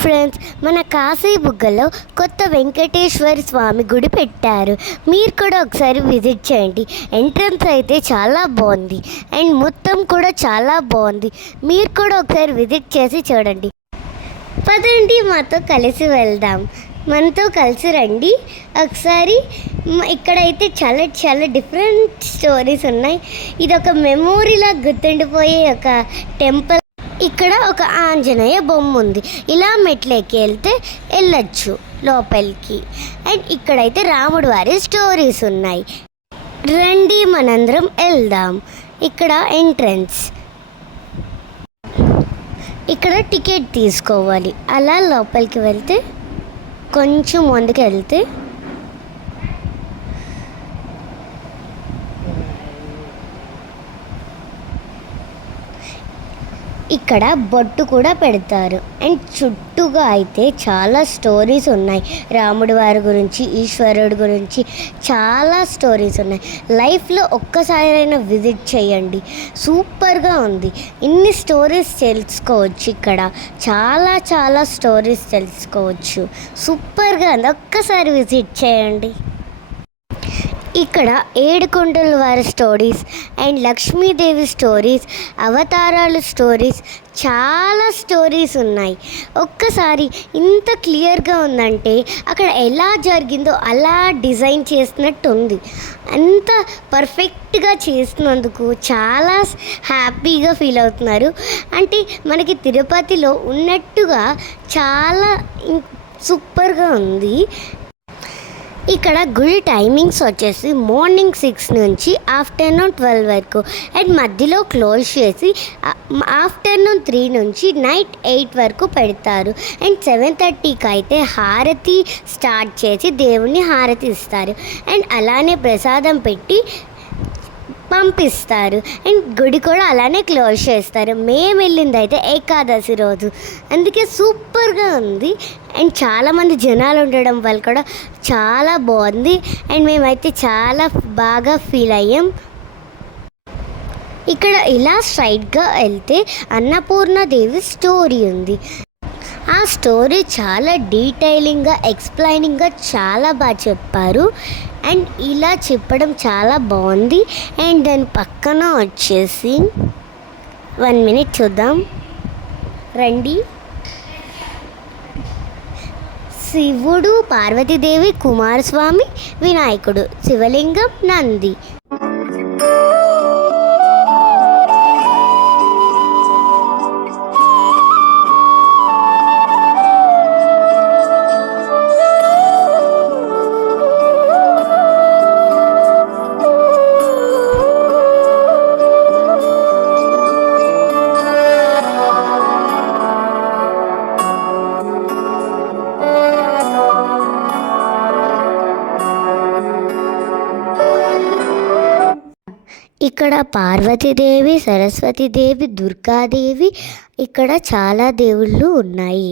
Friends, మన కాశీబుగ్గలో కొత్త వెంకటేశ్వర స్వామి గుడి పెట్టారు. మీరు కూడా ఒకసారి విజిట్ చేయండి. ఎంట్రన్స్ అయితే చాలా బాగుంది అండ్ మొత్తం కూడా చాలా బాగుంది. మీరు కూడా ఒకసారి విజిట్ చేసి చూడండి. పదండి, మాతో కలిసి వెళ్దాం. మనతో కలిసి రండి ఒకసారి. ఇక్కడైతే చాలా చాలా డిఫరెంట్ స్టోరీస్ ఉన్నాయి. ఇది ఒక మెమోరీలా గుర్తుండిపోయే ఒక టెంపుల్. ఇక్కడ ఒక ఆంజనేయ బొమ్మ ఉంది. ఇలా మెట్లెక్కి వెళ్తే వెళ్ళొచ్చు లోపలికి. అండ్ ఇక్కడైతే రాముడు వారి స్టోరీస్ ఉన్నాయి. రండి మనందరం వెళ్దాం. ఇక్కడ ఎంట్రన్స్, ఇక్కడ టికెట్ తీసుకోవాలి. అలా లోపలికి వెళ్తే కొంచెం ముందుకు వెళ్తే ఇక్కడ బొట్టు కూడా పెడతారు. అండ్ చుట్టూగా అయితే చాలా స్టోరీస్ ఉన్నాయి. రాముడి వారి గురించి, ఈశ్వరుడి గురించి చాలా స్టోరీస్ ఉన్నాయి. లైఫ్లో ఒక్కసారైనా విజిట్ చేయండి, సూపర్గా ఉంది. ఇన్ని స్టోరీస్ తెలుసుకోవచ్చు. ఇక్కడ చాలా చాలా స్టోరీస్ తెలుసుకోవచ్చు. సూపర్గా ఉంది, ఒక్కసారి విజిట్ చేయండి. ఇక్కడ ఏడుకొండల వారి స్టోరీస్ అండ్ లక్ష్మీదేవి స్టోరీస్, అవతారాలు స్టోరీస్, చాలా స్టోరీస్ ఉన్నాయి. ఒక్కసారి ఇంత క్లియర్గా ఉందంటే అక్కడ ఎలా జరిగిందో అలా డిజైన్ చేసినట్టు ఉంది. అంత పర్ఫెక్ట్గా చేసినందుకు చాలా హ్యాపీగా ఫీల్ అవుతున్నారు. అంటే మనకి తిరుపతిలో ఉన్నట్టుగా చాలా సూపర్గా ఉంది. ఇక్కడ గుడి టైమింగ్స్ వచ్చేసి మార్నింగ్ 6 నుంచి ఆఫ్టర్నూన్ 12 వరకు. అండ్ మధ్యలో క్లోజ్ చేసి ఆఫ్టర్నూన్ 3 నుంచి నైట్ 8 వరకు పెడతారు. అండ్ 7:30కి అయితే హారతి స్టార్ట్ చేసి దేవుణ్ణి హారతి ఇస్తారు. అండ్ అలానే ప్రసాదం పెట్టి పంపిస్తారు. అండ్ గుడి కూడా అలానే క్లోజ్ చేస్తారు. మేము వెళ్ళింది అయితే ఏకాదశి రోజు, అందుకే సూపర్గా ఉంది. అండ్ చాలామంది జనాలు ఉండడం వల్ల కూడా చాలా బాగుంది. అండ్ మేమైతే చాలా బాగా ఫీల్ అయ్యాం. ఇక్కడ ఇలా స్ట్రైట్గా వెళ్తే అన్నపూర్ణాదేవి స్టోరీ ఉంది. ఆ స్టోరీ చాలా డీటెయిలింగ్గా, ఎక్స్ప్లెయినింగ్గా చాలా బాగా చెప్పారు. అండ్ ఇలా చెప్పడం చాలా బాగుంది. అండ్ దాని పక్కన వచ్చేసి 1 మినిట్ చూద్దాం రండి. శివుడు, పార్వతీదేవి, కుమారస్వామి, వినాయకుడు, శివలింగం, నంది. ఇక్కడ పార్వతీదేవి, సరస్వతీదేవి, దుర్గాదేవి, ఇక్కడ చాలా దేవుళ్ళు ఉన్నాయి.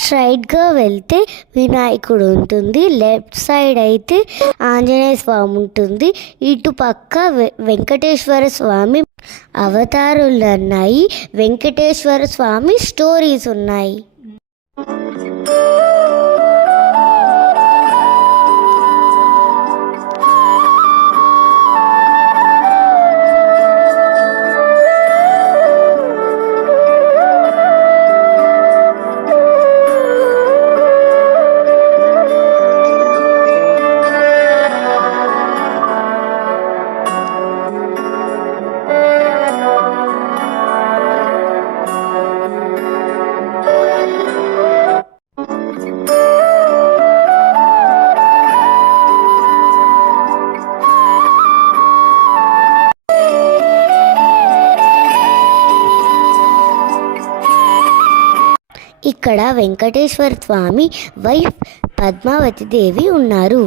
స్ట్రైట్గా వెళ్తే వినాయకుడు ఉంటుంది. లెఫ్ట్ సైడ్ అయితే ఆంజనేయ స్వామి ఉంటుంది. ఇటు పక్క వెంకటేశ్వర స్వామి అవతారులు ఉన్నాయి. వెంకటేశ్వర స్వామి స్టోరీస్ ఉన్నాయి. ఇక్కడ వెంకటేశ్వర స్వామి వైఫ్ పద్మావతి దేవి ఉన్నారు.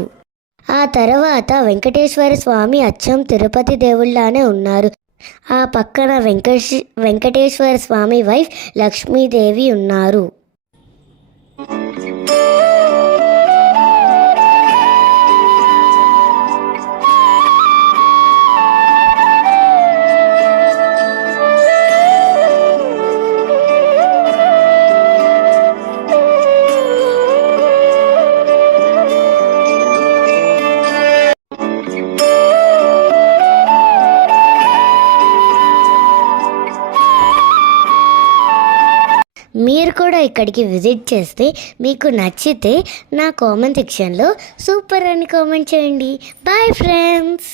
ఆ తర్వాత వెంకటేశ్వర స్వామి అచ్చం తిరుపతి దేవుళ్ళలానే ఉన్నారు. ఆ పక్కన వెంకటేశ్వర స్వామి వైఫ్ లక్ష్మీదేవి ఉన్నారు. మీరు కూడా ఇక్కడికి విజిట్ చేస్తే మీకు నచ్చితే నా కామెంట్ సెక్షన్లో సూపర్ అని కామెంట్ చేయండి. Bye friends.